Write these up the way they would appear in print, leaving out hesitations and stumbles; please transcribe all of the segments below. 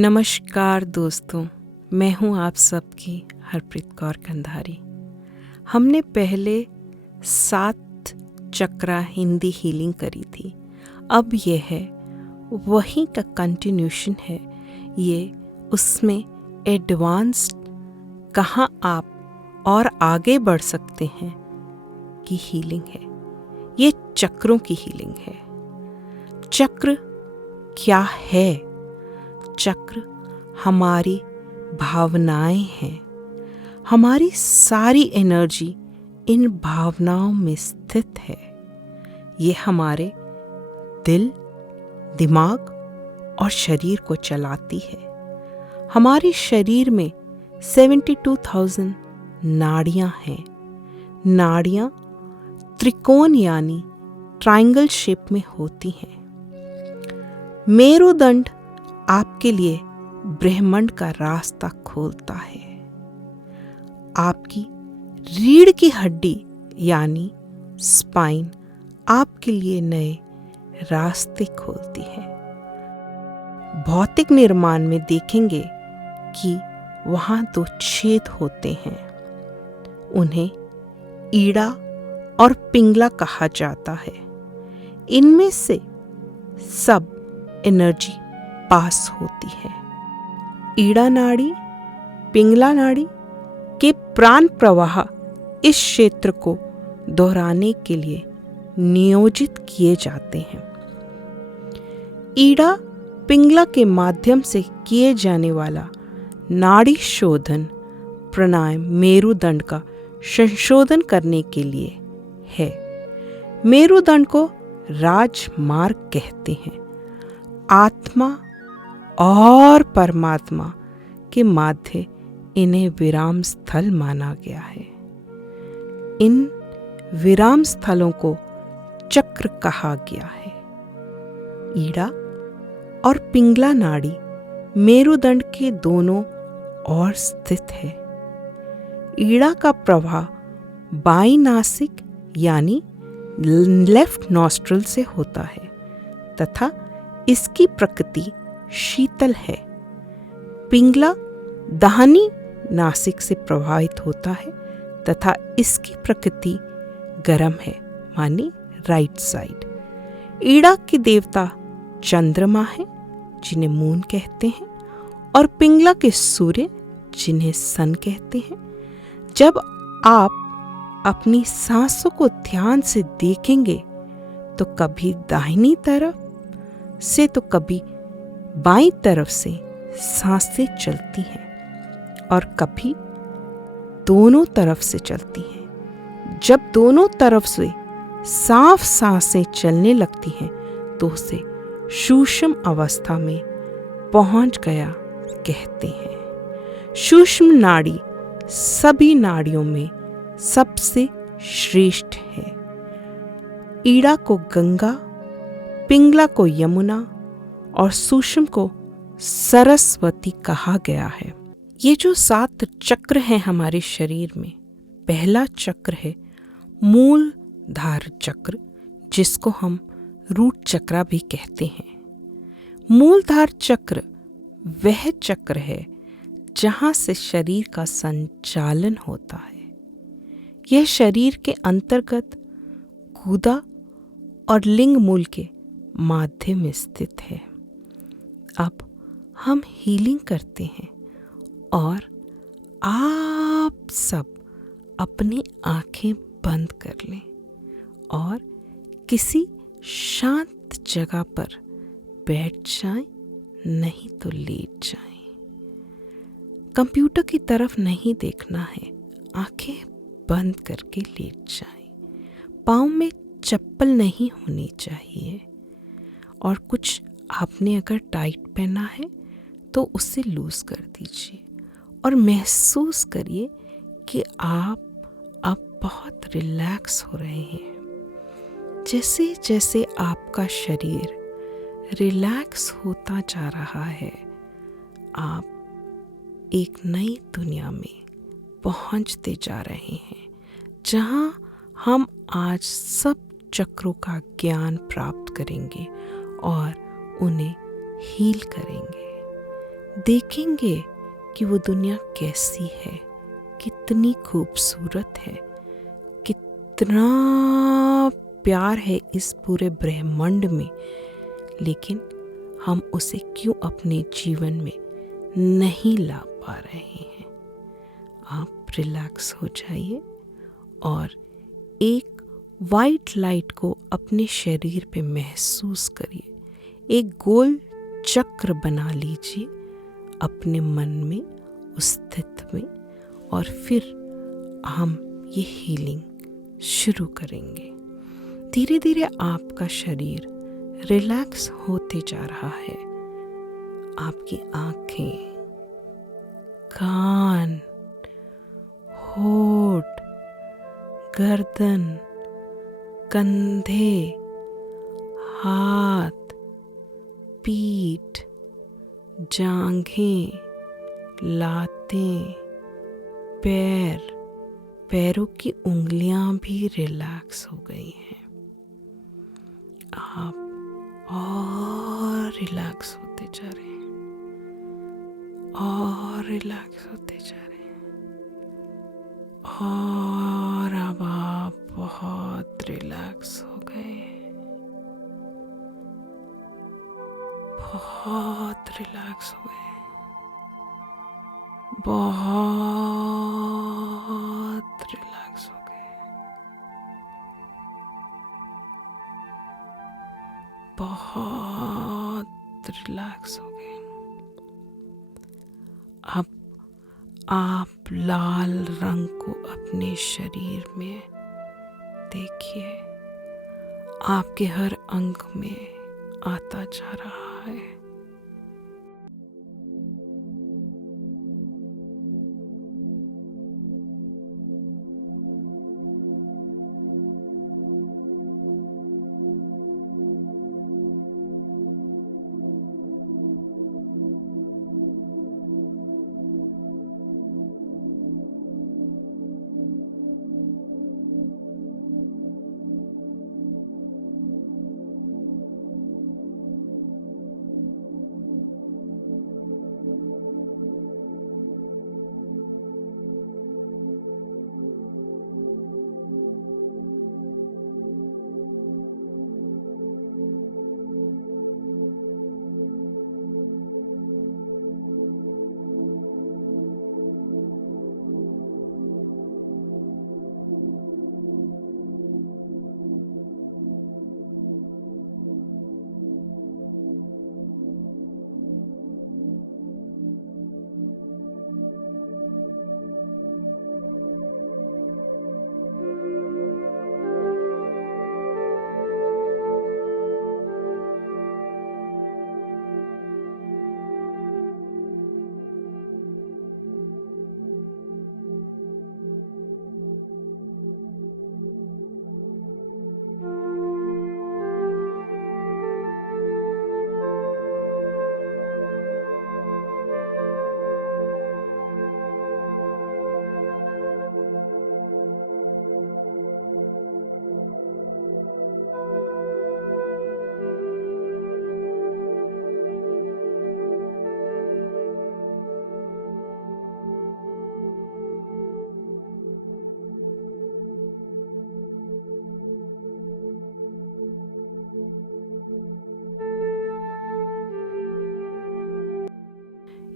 नमस्कार दोस्तों, मैं हूं आप सबकी हरप्रीत कौर कंधारी। हमने पहले 7 चक्रा हिंदी हीलिंग करी थी। अब ये है वही का कंटिन्यूशन है। ये उसमें एडवांस्ड कहाँ आप और आगे बढ़ सकते हैं की हीलिंग है। ये चक्रों की हीलिंग है। चक्र क्या है? चक्र हमारी भावनाएं हैं। हमारी सारी एनर्जी इन भावनाओं में स्थित है। ये हमारे दिल, दिमाग और शरीर को चलाती है। हमारे शरीर में 72,000 नाड़ियां हैं। नाड़ियां त्रिकोण यानी ट्रायंगल शेप में होती हैं। मेरुदंड आपके लिए ब्रह्मांड का रास्ता खोलता है। आपकी रीढ़ की हड्डी यानी स्पाइन आपके लिए नए रास्ते खोलती है। भौतिक निर्माण में देखेंगे कि वहां 2 छेद होते हैं। उन्हें ईड़ा और पिंगला कहा जाता है। इनमें से सब एनर्जी पास होती है। ईड़ा नाड़ी, पिंगला नाड़ी के प्राण प्रवाह इस क्षेत्र को दोहराने के लिए नियोजित किए जाते हैं। ईड़ा पिंगला के माध्यम से किए जाने वाला नाड़ी शोधन प्राणायाम मेरुदंड का संशोधन करने के लिए है। मेरुदंड को राजमार्ग कहते हैं। आत्मा और परमात्मा के मध्य इन्हें विराम स्थल माना गया है। इन विराम स्थलों को चक्र कहा गया है। ईड़ा और पिंगला नाड़ी मेरुदंड के दोनों ओर स्थित है। ईड़ा का प्रवाह बाईं नासिक यानी लेफ्ट नॉस्ट्रल से होता है तथा इसकी प्रकृति शीतल है। पिंगला दाहिनी नासिक से प्रभावित होता है तथा इसकी प्रकृति गर्म है मानी राइट साइड। ईड़ा के देवता चंद्रमा है जिन्हें मून कहते हैं और पिंगला के सूर्य जिन्हें सन कहते हैं। जब आप अपनी सांसों को ध्यान से देखेंगे तो कभी दाहिनी तरफ से तो कभी बाईं तरफ से सांसें चलती हैं और कभी दोनों तरफ से चलती हैं। जब दोनों तरफ से साफ सांसें चलने लगती हैं तो उसे सूक्ष्म अवस्था में पहुंच गया कहते हैं। सूक्ष्म नाड़ी सभी नाड़ियों में सबसे श्रेष्ठ है। ईड़ा को गंगा, पिंगला को यमुना और सूक्ष्म को सरस्वती कहा गया है। ये जो 7 चक्र हैं हमारे शरीर में, पहला चक्र है मूलधार चक्र, जिसको हम रूट चक्र भी कहते हैं। मूलधार चक्र वह चक्र है जहां से शरीर का संचालन होता है। यह शरीर के अंतर्गत गुदा और लिंग मूल के माध्य में स्थित है। अब हम हीलिंग करते हैं और आप सब अपनी आंखें बंद कर लें और किसी शांत जगह पर बैठ जाएं, नहीं तो लेट जाएं। कंप्यूटर की तरफ नहीं देखना है, आंखें बंद करके लेट जाएं। पाँव में चप्पल नहीं होनी चाहिए और कुछ आपने अगर टाइट पहना है तो उसे लूज कर दीजिए और महसूस करिए कि आप अब बहुत रिलैक्स हो रहे हैं। जैसे जैसे आपका शरीर रिलैक्स होता जा रहा है, आप एक नई दुनिया में पहुंचते जा रहे हैं जहां हम आज सब चक्रों का ज्ञान प्राप्त करेंगे और उन्हें हील करेंगे। देखेंगे कि वो दुनिया कैसी है, कितनी खूबसूरत है, कितना प्यार है इस पूरे ब्रह्मांड में, लेकिन हम उसे क्यों अपने जीवन में नहीं ला पा रहे हैं। आप रिलैक्स हो जाइए और एक वाइट लाइट को अपने शरीर पे महसूस करिए। एक गोल चक्र बना लीजिए अपने मन में, उस स्थिति में, और फिर हम ये हीलिंग शुरू करेंगे। धीरे धीरे आपका शरीर रिलैक्स होते जा रहा है। आपकी आंखें, कान, होठ, गर्दन, कंधे, हाथ, पीठ, जांघें, लातें, पैरों की उंगलियां भी रिलैक्स हो गई हैं। आप और रिलैक्स होते जा रहे हैं, और रिलैक्स होते जा रहे हैं, और अब आप बहुत रिलैक्स हो गए हैं, बहुत रिलैक्स हो गए, बहुत रिलैक्स हो गए, बहुत रिलैक्स हो गए। अब आप लाल रंग को अपने शरीर में देखिए, आपके हर अंग में आता जा रहा है।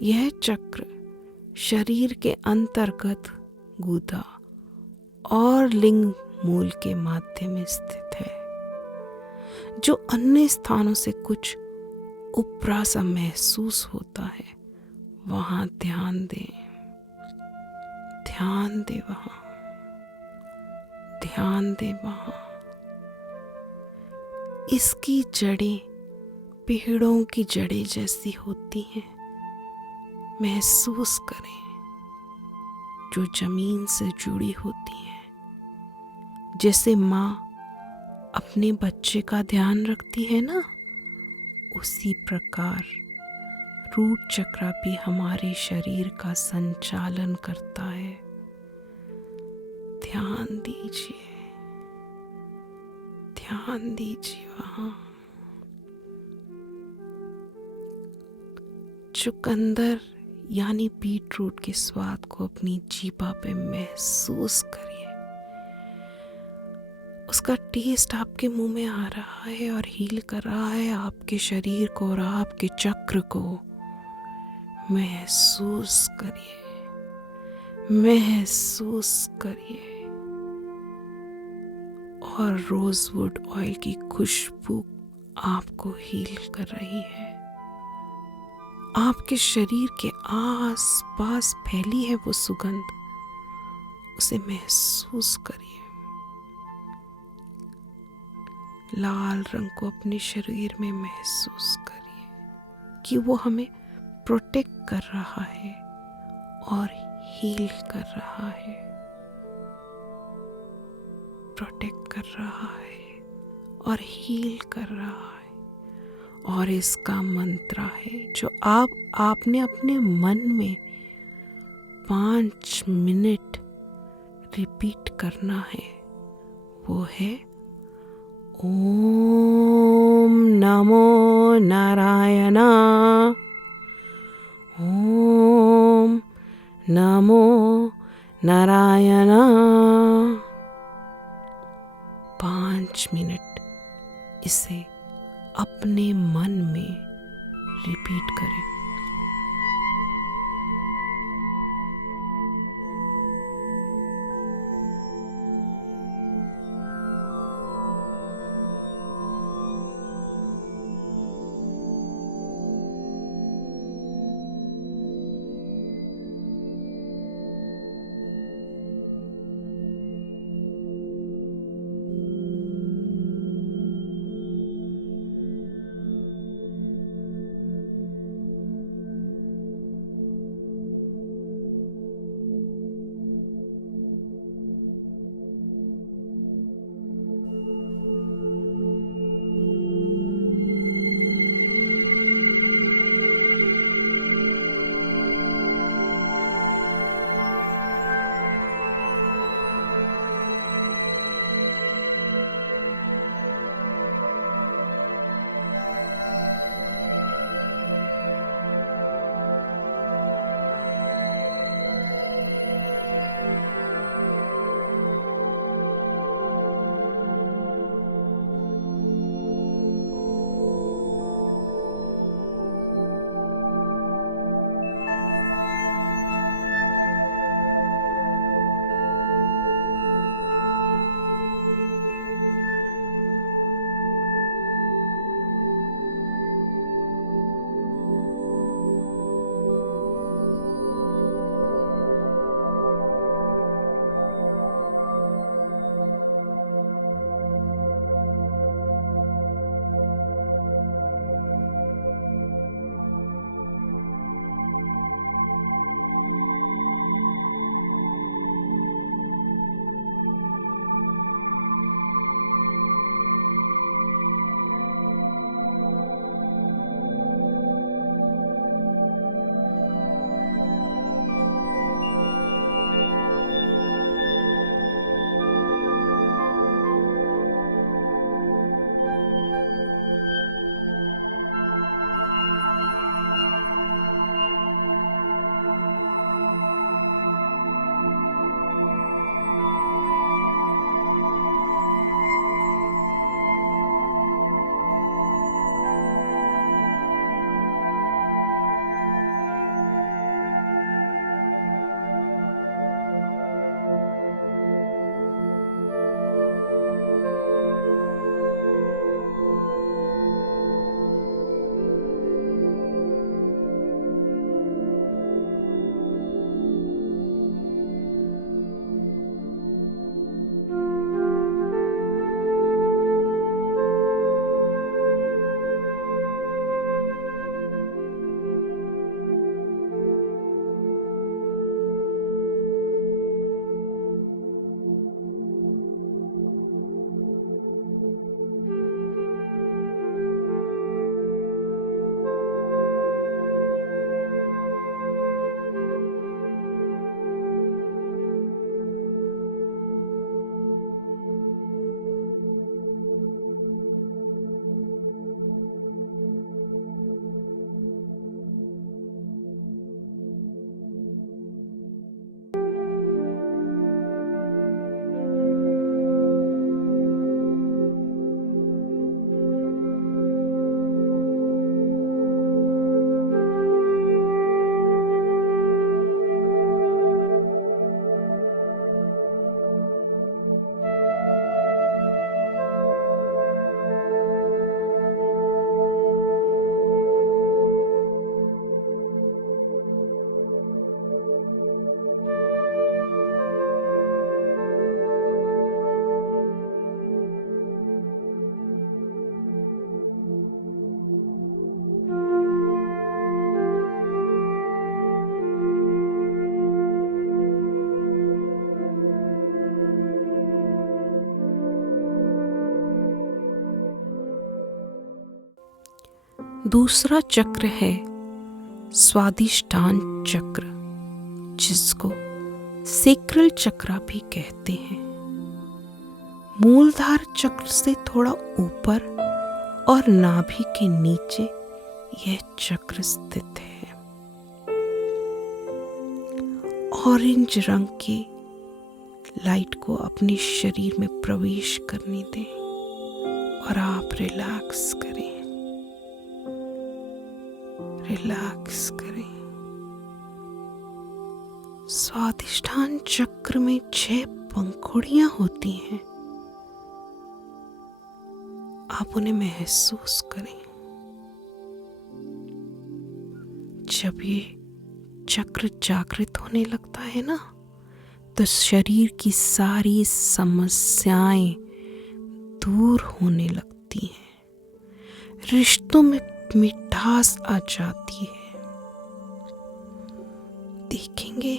यह चक्र शरीर के अंतर्गत गुदा और लिंग मूल के माध्यम में स्थित है, जो अन्य स्थानों से कुछ उपरा सा महसूस होता है। वहां ध्यान दें, ध्यान दे वहां, ध्यान दे वहां। इसकी जड़ें पेड़ों की जड़ें जैसी होती हैं, महसूस करें, जो जमीन से जुड़ी होती हैं। जैसे माँ अपने बच्चे का ध्यान रखती है ना, उसी प्रकार रूट चक्र भी हमारे शरीर का संचालन करता है। ध्यान दीजिए, ध्यान दीजिए वहां। चुकंदर यानी बीट रूट के स्वाद को अपनी जीभा पे महसूस करिए। उसका टेस्ट आपके मुंह में आ रहा है और हील कर रहा है आपके शरीर को और आपके चक्र को। महसूस करिए, महसूस करिए। और रोजवुड ऑयल की खुशबू आपको हील कर रही है। आपके शरीर के आस पास फैली है वो सुगंध, उसे महसूस करिए। लाल रंग को अपने शरीर में महसूस करिए कि वो हमें प्रोटेक्ट कर रहा है और हील कर रहा है। प्रोटेक्ट कर रहा है और हील कर रहा है। और इसका मंत्र है जो आपने अपने मन में 5 मिनट रिपीट करना है, वो है ओम नमो नारायणा, ओम नमो नारायणा। 5 मिनट इसे अपने मन में रिपीट करें। दूसरा चक्र है स्वादिष्ठान चक्र, जिसको सेक्रल चक्र भी कहते हैं। मूलधार चक्र से थोड़ा ऊपर और नाभि के नीचे यह चक्र स्थित है। ऑरेंज रंग की लाइट को अपने शरीर में प्रवेश करने दें और आप रिलैक्स करें, रिलैक्स करें। स्वादिष्ठान चक्र में 6 पंखुड़ियां होती हैं। आप उन्हें महसूस करें। जब ये चक्र जागृत होने लगता है ना, तो शरीर की सारी समस्याएं दूर होने लगती हैं। रिश्तों में मिठास आ जाती है। देखेंगे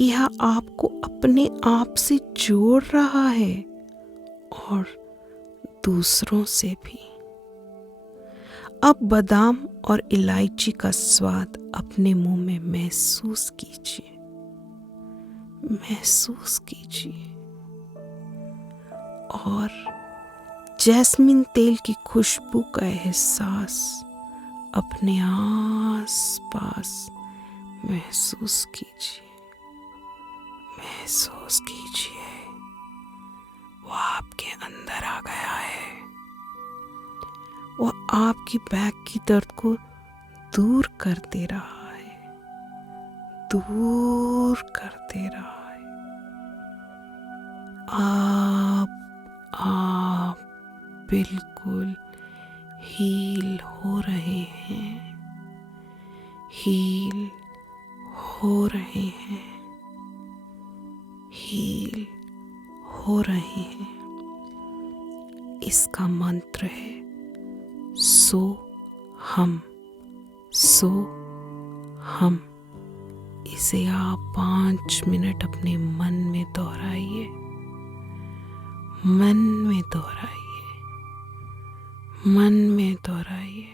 यह आपको अपने आप से जोड़ रहा है और दूसरों से भी। अब बादाम और इलायची का स्वाद अपने मुंह में महसूस कीजिए, महसूस कीजिए। और जैस्मिन तेल की खुशबू का एहसास अपने आस पास महसूस कीजिए, महसूस कीजिए। वो आपके अंदर आ गया है। वो आपकी बैक की दर्द को दूर कर दे रहा है, दूर कर दे रहा है। आप बिल्कुल हील हो रहे हैं, हील हो रहे हैं, हील हो रहे हैं। इसका मंत्र है सो हम, सो हम। इसे आप 5 मिनट अपने मन में दोहराइए, मन में दोहराइए, मन में दोहराइए।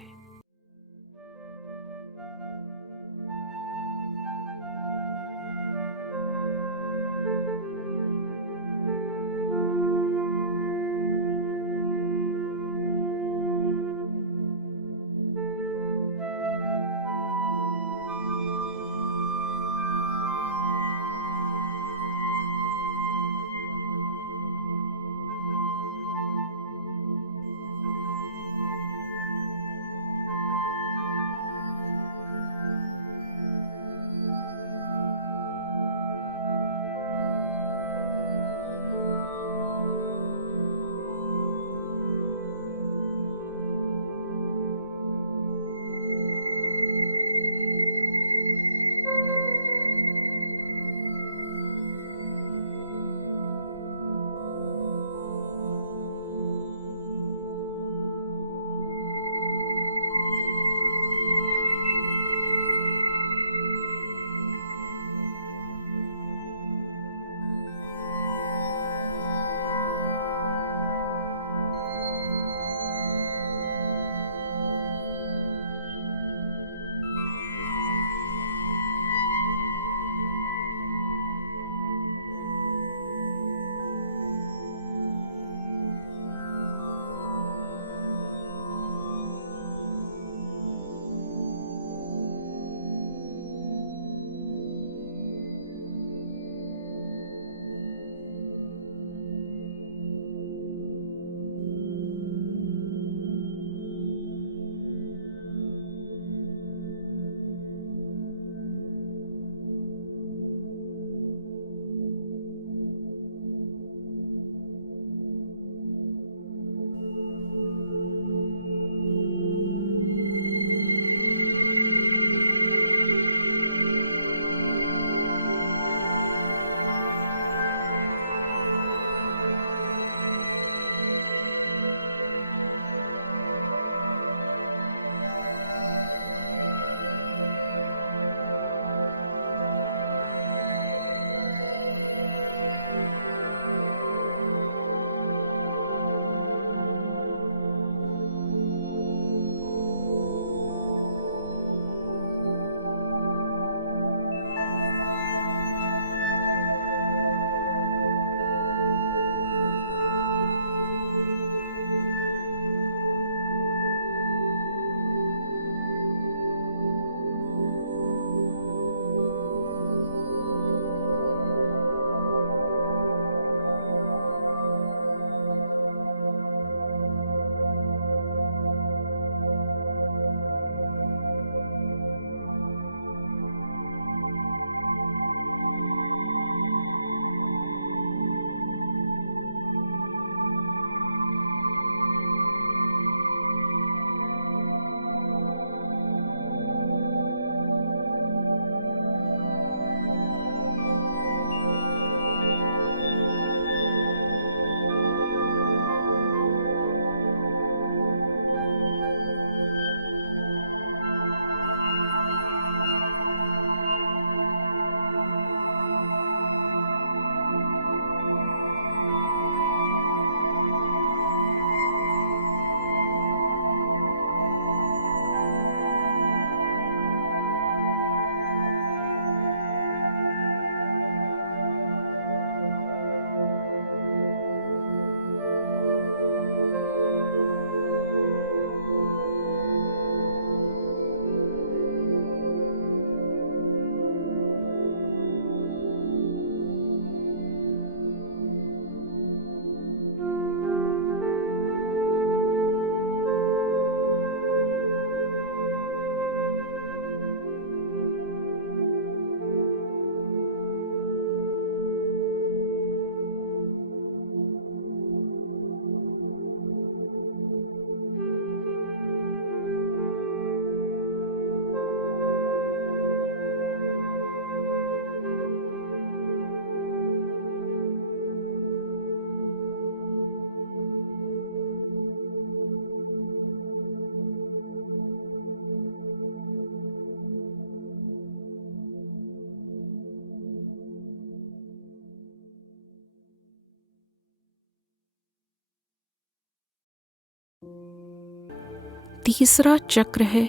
तीसरा चक्र है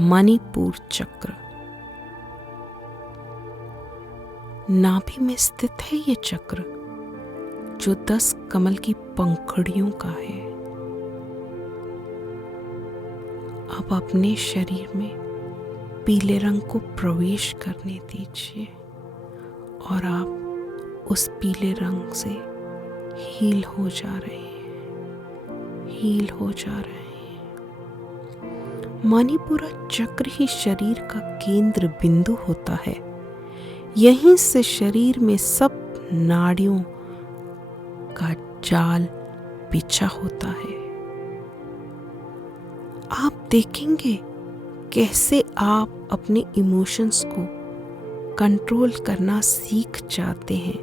मणिपुर चक्र। नाभि में स्थित है ये चक्र, जो 10 कमल की पंखुड़ियों का है। अब अपने शरीर में पीले रंग को प्रवेश करने दीजिए और आप उस पीले रंग से हील हो जा रहे हैं, हील हो जा रहे हैं। मणिपुरा चक्र ही शरीर का केंद्र बिंदु होता है। यहीं से शरीर में सब नाड़ियों का जाल बिछा होता है। आप देखेंगे कैसे आप अपने इमोशंस को कंट्रोल करना सीख जाते हैं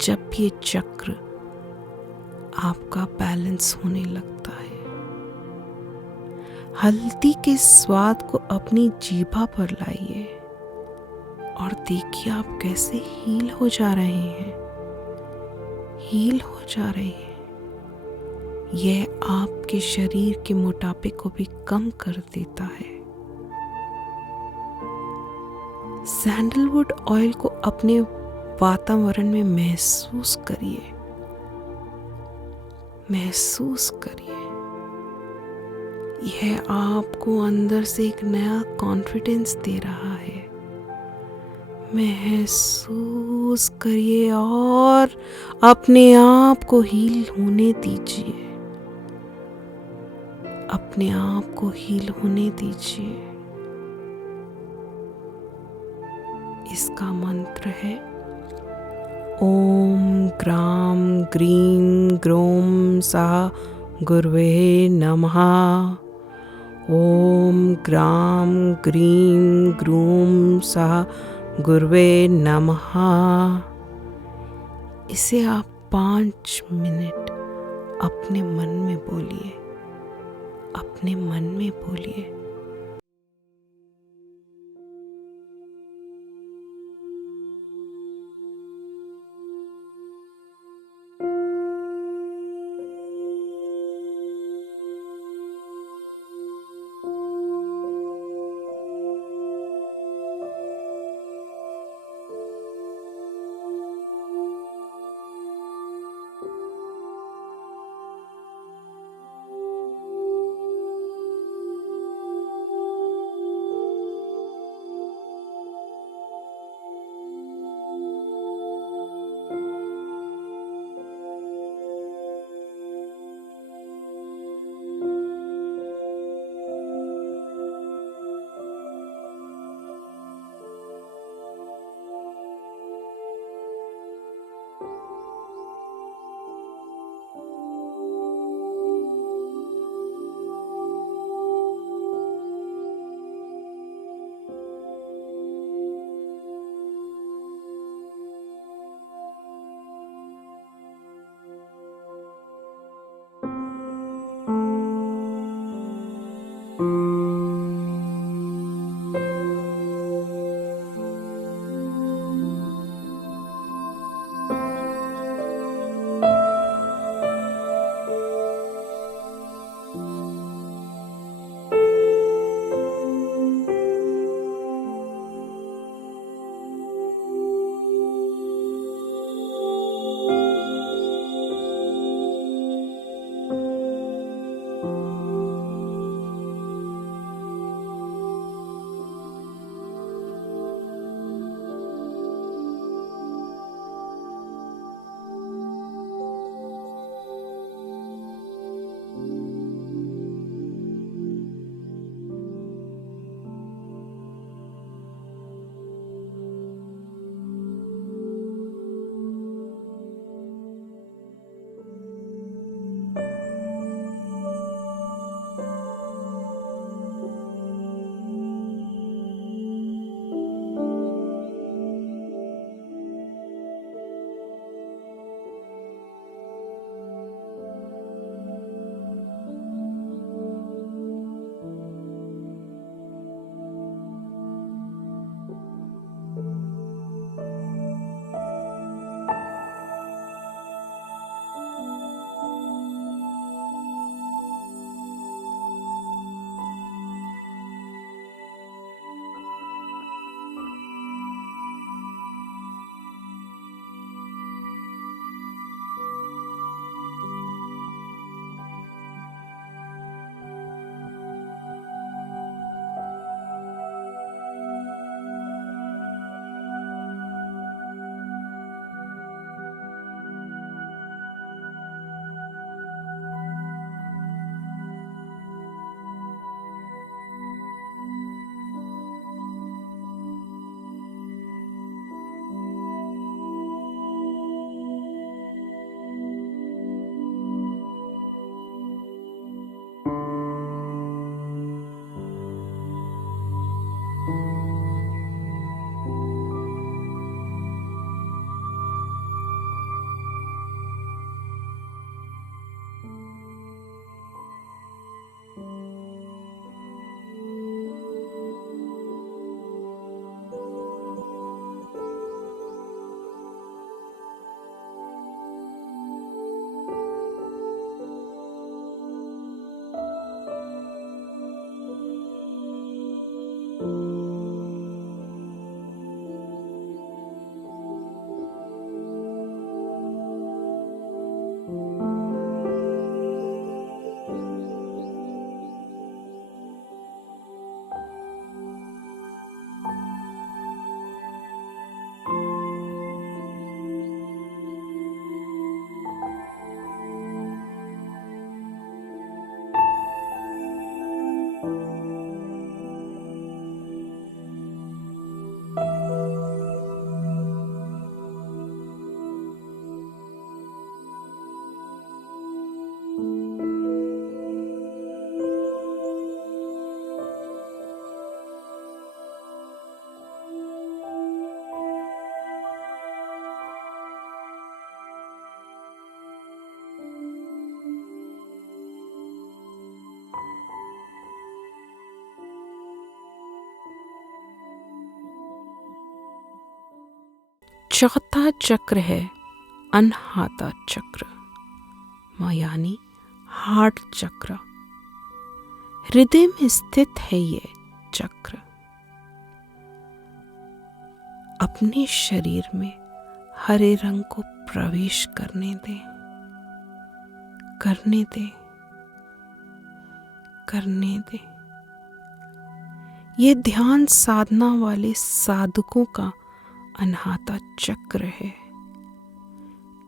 जब ये चक्र आपका बैलेंस होने लगता है। हल्दी के स्वाद को अपनी जीभा पर लाइए और देखिए आप कैसे हील हो जा रहे हैं, हील हो जा रहे हैं। यह आपके शरीर के मोटापे को भी कम कर देता है। सैंडलवुड ऑयल को अपने वातावरण में महसूस करिए, महसूस करिए। यह आपको अंदर से एक नया कॉन्फिडेंस दे रहा है। महसूस करिए और अपने आप को हील होने दीजिए, अपने आप को हील होने दीजिए। इसका मंत्र है ओम ग्राम ग्रीम ग्रोम सा गुरवे नमः। ओम ग्राम ग्रीम ग्रूम सा गुरवे नमः। इसे आप 5 मिनट अपने मन में बोलिए, अपने मन में बोलिए। चौथा चक्र है अनहाता चक्र, यानी हार्ट चक्र। हृदय में स्थित है ये चक्र। अपने शरीर में हरे रंग को प्रवेश करने दें, करने दें, करने दें। ये ध्यान साधना वाले साधकों का अनहाता चक्र है।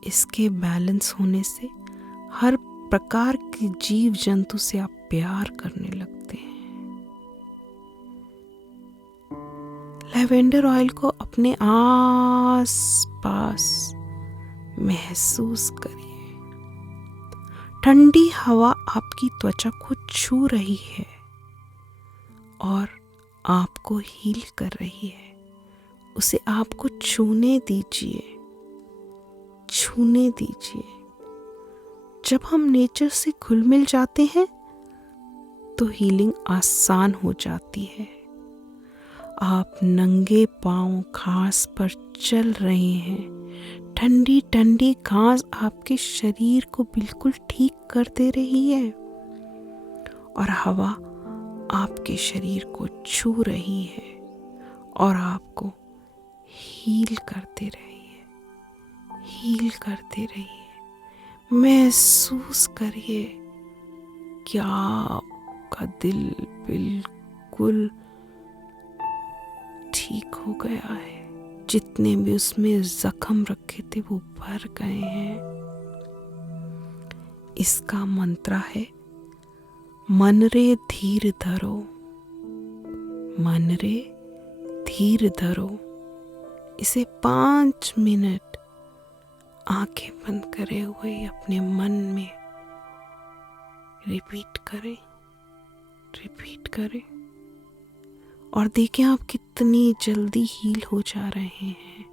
इसके बैलेंस होने से हर प्रकार के जीव जंतु से आप प्यार करने लगते हैं। लैवेंडर ऑयल को अपने आस पास महसूस करिए। ठंडी हवा आपकी त्वचा को छू रही है और आपको हील कर रही है। उसे आपको छूने दीजिए, छूने दीजिए। जब हम नेचर से घुल मिल जाते हैं तो हीलिंग आसान हो जाती है। आप नंगे पांव घास पर चल रहे हैं। ठंडी ठंडी घास आपके शरीर को बिल्कुल ठीक कर दे रही है और हवा आपके शरीर को छू रही है और आपको हील करते रही है, हील करते रही है। महसूस करिए कि आपका दिल बिल्कुल ठीक हो गया है। जितने भी उसमें जख्म रखे थे वो भर गए हैं। इसका मंत्र है मन रे धीर धरो, मन रे धीर धरो। इसे 5 मिनट आंखें बंद करे हुए अपने मन में रिपीट करें, रिपीट करें और देखें आप कितनी जल्दी हील हो जा रहे हैं।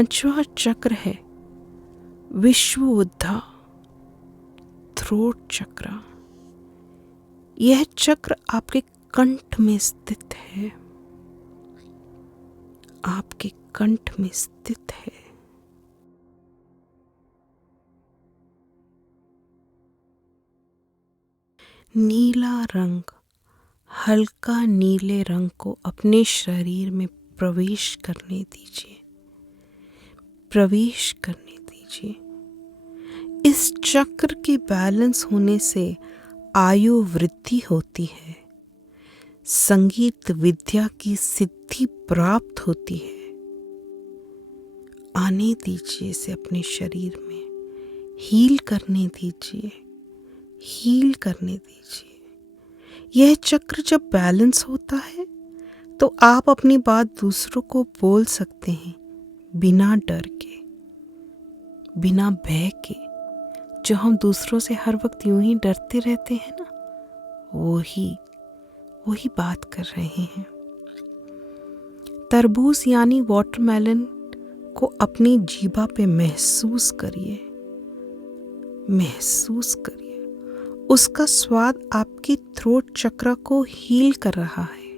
पांचवा चक्र है विश्वउद्धा, थ्रोट चक्र। यह चक्र आपके कंठ में स्थित है, आपके कंठ में स्थित है। नीला रंग, हल्का नीले रंग को अपने शरीर में प्रवेश करने दीजिए, प्रवेश करने दीजिए। इस चक्र के बैलेंस होने से आयु वृद्धि होती है, संगीत विद्या की सिद्धि प्राप्त होती है। आने दीजिए इसे अपने शरीर में, हील करने दीजिए, हील करने दीजिए। यह चक्र जब बैलेंस होता है तो आप अपनी बात दूसरों को बोल सकते हैं बिना डर के, बिना भय के। जो हम दूसरों से हर वक्त यूं ही डरते रहते हैं ना, वही बात कर रहे हैं। तरबूज यानी वाटरमेलन को अपनी जीभा पे महसूस करिए, महसूस करिए। उसका स्वाद आपकी थ्रोट चक्र को हील कर रहा है,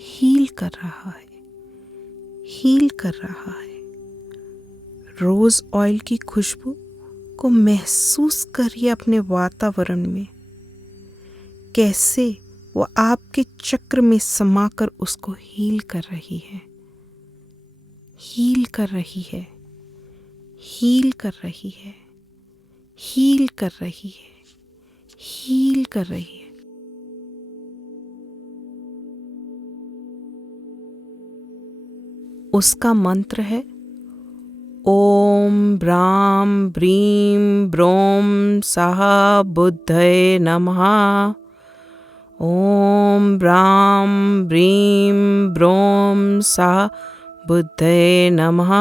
हील कर रहा है, हील कर रहा है। रोज ऑयल की खुशबू को महसूस करिए अपने वातावरण में, कैसे वो आपके चक्र में समाकर उसको हील कर रही है, हील कर रही है, हील कर रही है, हील कर रही है, हील कर रही है। उसका मंत्र है ओम ब्राम ब्रीम ब्रोम सः बुद्धये नमः। ओम ब्राम ब्रीम ब्रोम सः बुद्धये नमः।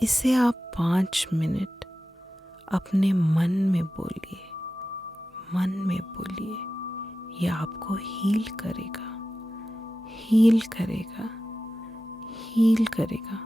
इसे आप 5 मिनट अपने मन में बोलिए, मन में बोलिए। यह आपको हील करेगा, हील करेगा, हील करेगा।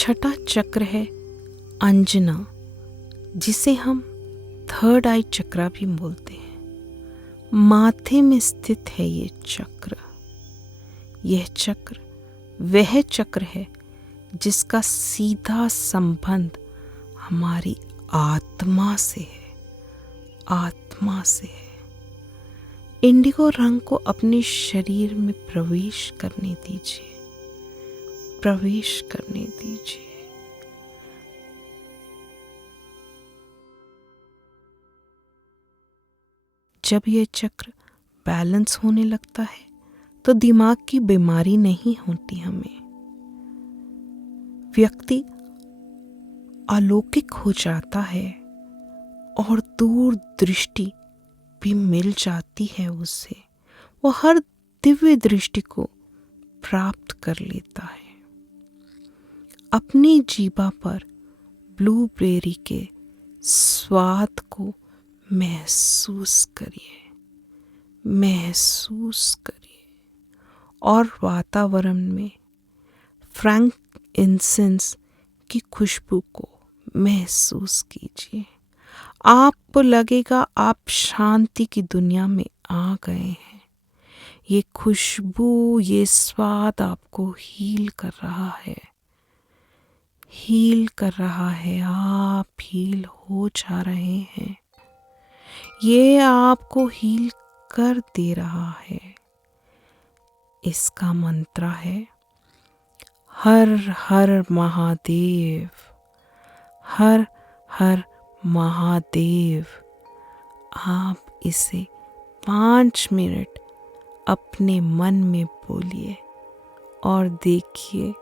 छठा चक्र है अंजना, जिसे हम थर्ड आई चक्रा भी बोलते हैं। माथे में स्थित है ये चक्र। यह चक्र वह चक्र है जिसका सीधा संबंध हमारी आत्मा से है, आत्मा से है। इंडिगो रंग को अपने शरीर में प्रवेश करने दीजिए, प्रवेश करने दीजिए। जब यह चक्र बैलेंस होने लगता है तो दिमाग की बीमारी नहीं होती हमें। व्यक्ति अलौकिक हो जाता है और दूर दृष्टि भी मिल जाती है उससे। वो हर दिव्य दृष्टि को प्राप्त कर लेता है। अपनी जीभा पर ब्लूबेरी के स्वाद को महसूस करिए, महसूस करिए। और वातावरण में फ्रैंकिंसेंस की खुशबू को महसूस कीजिए। आपको लगेगा आप शांति की दुनिया में आ गए हैं। ये खुशबू, ये स्वाद आपको हील कर रहा है, हील कर रहा है। आप हील हो जा रहे हैं। ये आपको हील कर दे रहा है। इसका मंत्र है हर हर महादेव, हर हर महादेव। आप इसे 5 मिनट अपने मन में बोलिए और देखिए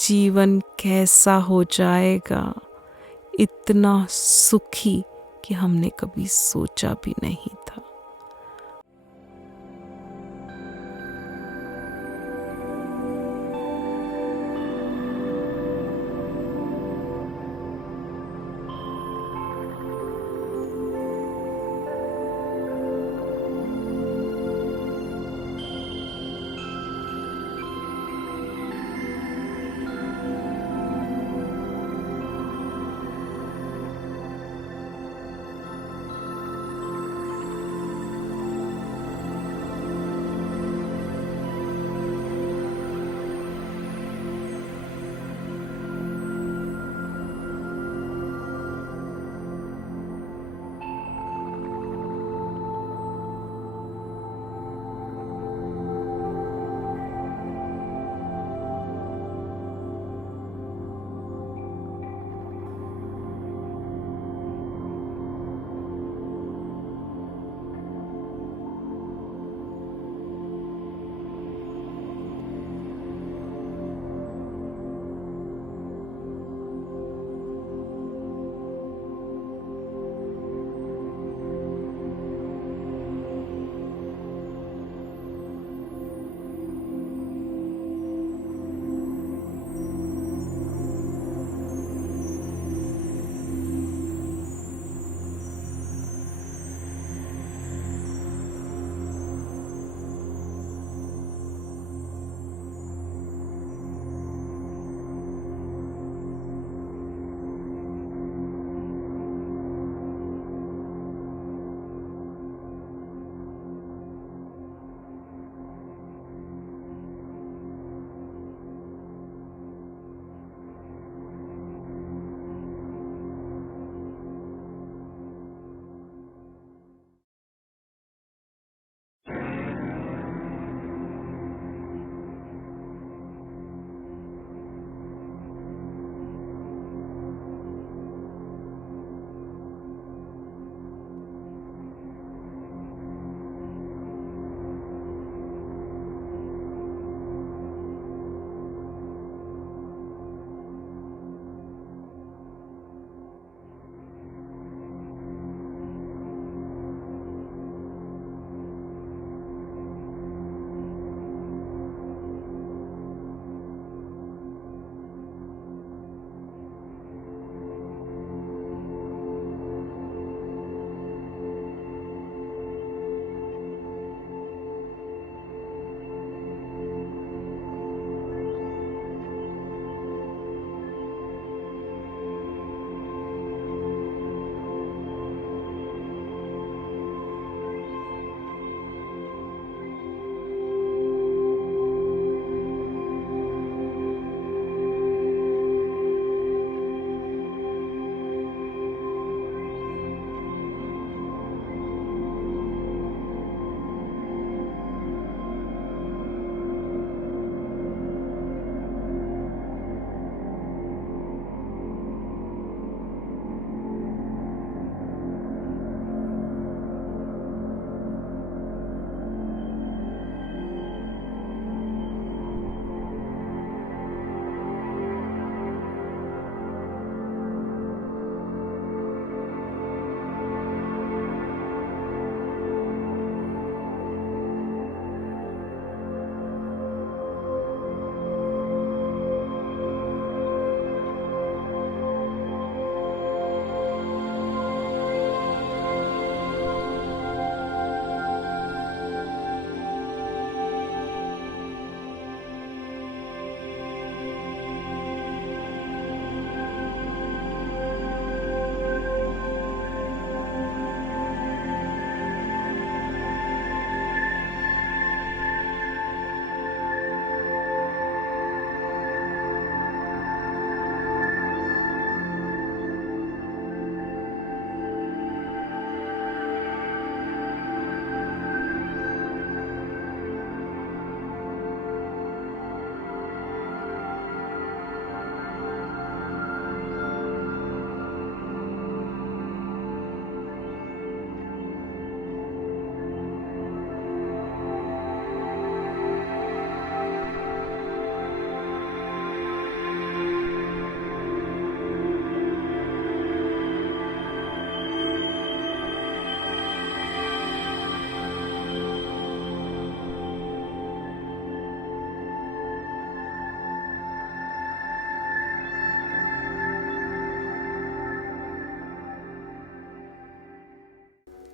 जीवन कैसा हो जाएगा। इतना सुखी कि हमने कभी सोचा भी नहीं था।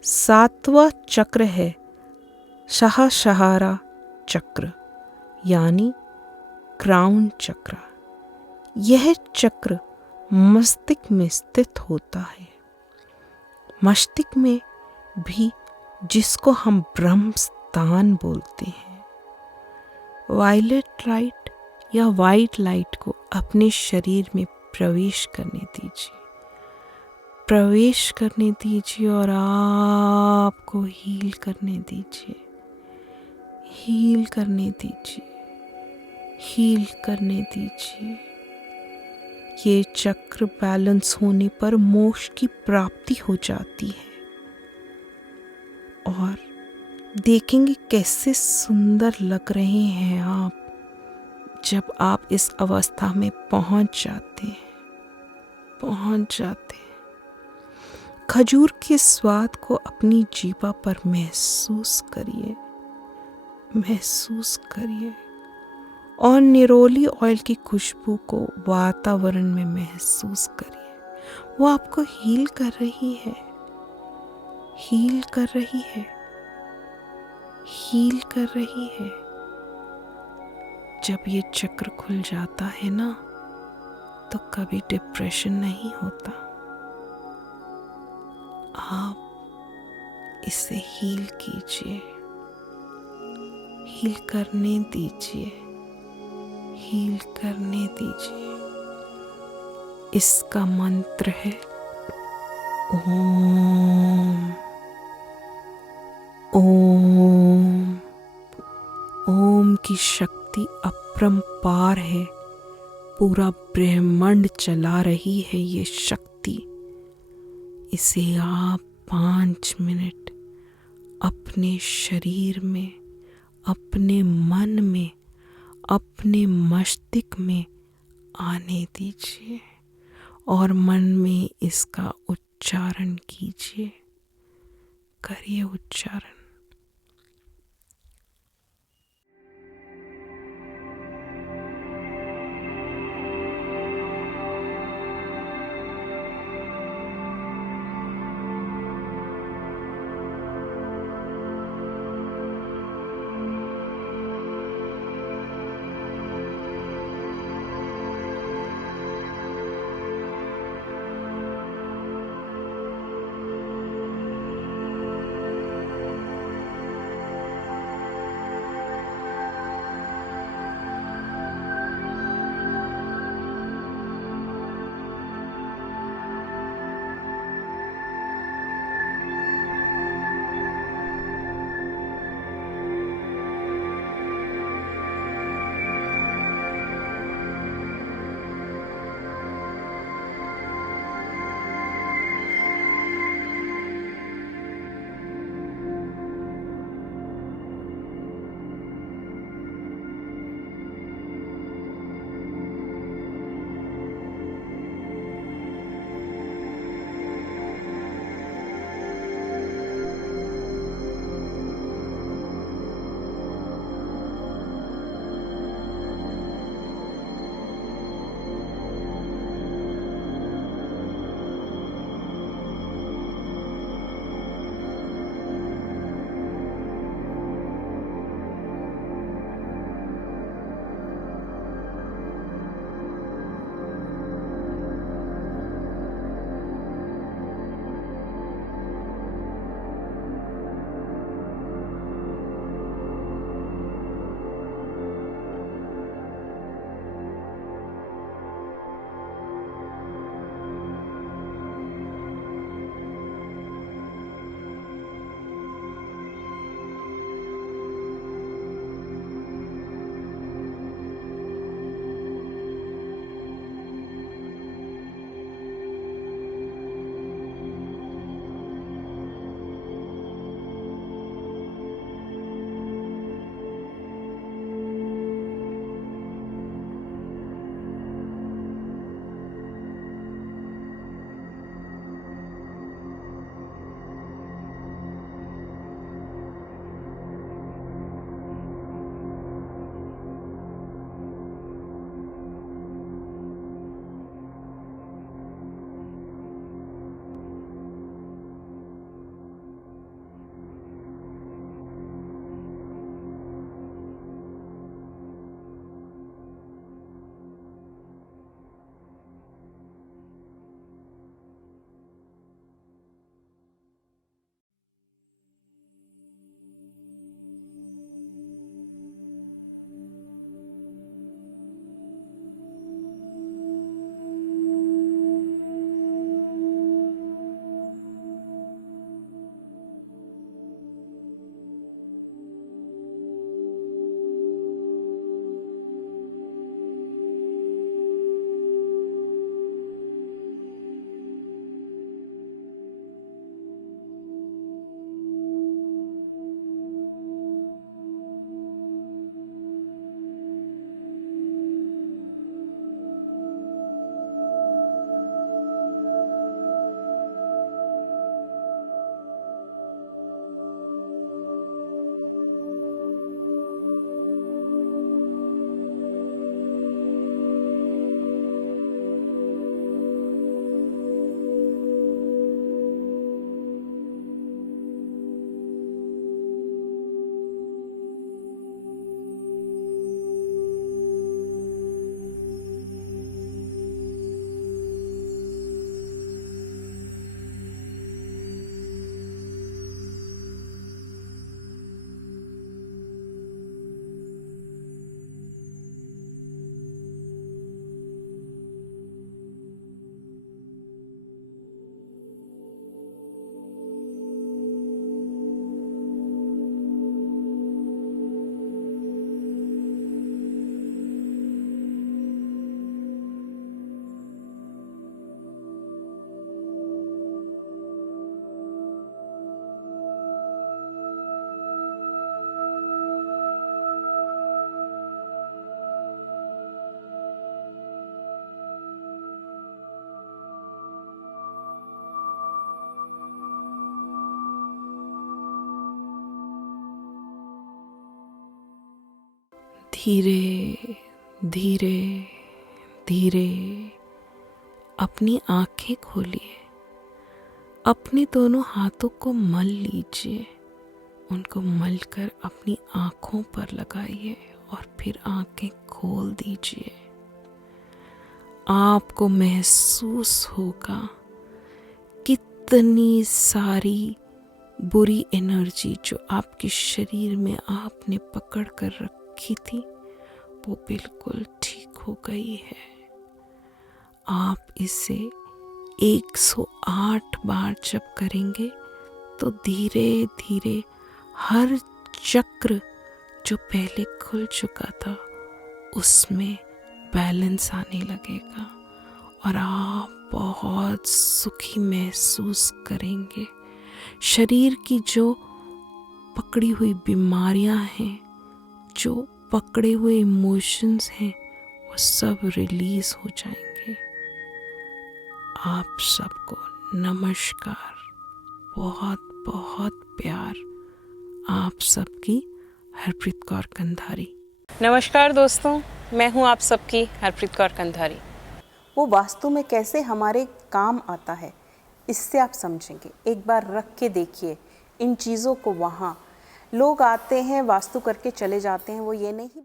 सातवां चक्र है सहस्रारा चक्र यानी क्राउन चक्र। यह चक्र मस्तिष्क में स्थित होता है। मस्तिष्क में भी, जिसको हम ब्रह्म स्थान बोलते हैं। वायलेट लाइट या वाइट लाइट को अपने शरीर में प्रवेश करने दीजिए, प्रवेश करने दीजिए और आपको हील करने दीजिए, हील करने दीजिए, हील करने दीजिए। ये चक्र बैलेंस होने पर मोक्ष की प्राप्ति हो जाती है। और देखेंगे कैसे सुंदर लग रहे हैं आप जब आप इस अवस्था में पहुंच जाते हैं, पहुंच जाते हैं। खजूर के स्वाद को अपनी जीभा पर महसूस करिए, महसूस करिए। और निरोली ऑयल की खुशबू को वातावरण में महसूस करिए। वो आपको हील कर रही है, हील कर रही है, हील कर रही है। जब ये चक्र खुल जाता है ना, तो कभी डिप्रेशन नहीं होता। आप इसे हील कीजिए, हील करने दीजिए, हील करने दीजिए। इसका मंत्र है ओम ओम। ओम की शक्ति अपरंपार है, पूरा ब्रह्मांड चला रही है ये शक्ति। इसे आप 5 मिनट अपने शरीर में, अपने मन में, अपने मस्तिष्क में आने दीजिए और मन में इसका उच्चारण कीजिए। करिए उच्चारण। धीरे धीरे धीरे अपनी आंखें खोलिए। अपने दोनों हाथों को मल लीजिए, उनको मलकर अपनी आंखों पर लगाइए और फिर आंखें खोल दीजिए। आपको महसूस होगा कितनी सारी बुरी एनर्जी जो आपके शरीर में आपने पकड़ कर रखी थी वो बिल्कुल ठीक हो गई है। आप इसे 108 बार जब करेंगे तो धीरे धीरे हर चक्र जो पहले खुल चुका था उसमें बैलेंस आने लगेगा और आप बहुत सुखी महसूस करेंगे। शरीर की जो पकड़ी हुई बीमारियां हैं, जो पकड़े हुए इमोशंस हैं, वो सब रिलीज हो जाएंगे। आप सबको नमस्कार, बहुत बहुत प्यार। आप सबकी हरप्रीत कौर कंधारी। नमस्कार दोस्तों, मैं हूं आप सबकी हरप्रीत कौर कंधारी। वो वास्तु में कैसे हमारे काम आता है इससे आप समझेंगे। एक बार रख के देखिए इन चीज़ों को। वहाँ लोग आते हैं, वास्तु करके चले जाते हैं, वो ये नहीं